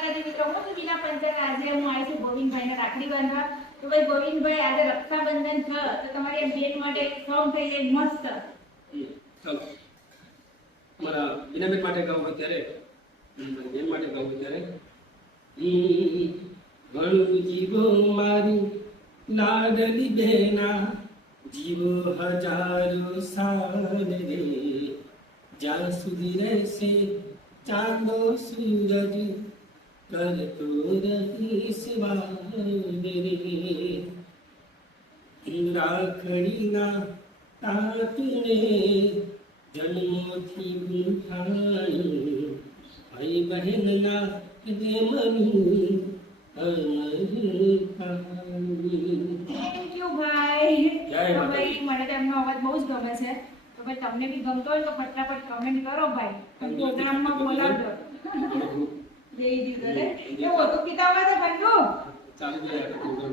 માતાજી મિત્રો, હું છું બીના પંચાલ. આજે હું આવી છું ગોવિંદભાઈને રાખડી બાંધવા. તો ભાઈ ગોવિંદભાઈ, આજે રક્ષાબંધન છે તો તમારી બેન માટે એક સોંગ થઈ જાય મસ્ત. ચાલો મારા બીનાબેન માટે ગાવું અત્યારે, બેન માટે ગાવું અત્યારે. ઘણું જીવો મારી લાડલી બેના, જીવો હજારો સાલ રે, જ્યાં સુધી રહેશે ચાંદો સૂરજ, કરતો રહીશ વાર રે. રાખડીના તાતને જન્મોથી ગુંથાણી, ભાઈ બહેનના પ્રેમની અમર કહાની. થેન્ક યુ ભાઈ. જય તો માતાજી. ભાઈ મને તેમનો અવાજ બહુ જ ગમે છે. તો ભાઈ તમને બી ગમતો હોય તો ફટાફટ કમેન્ટ કરો ભાઈ, પ્રોગ્રામમાં બોલાવજો. જય જી ગલે. એ ઓટો પીતા હોય તો બંધુ ચાલુ જાય પ્રોગ્રામ.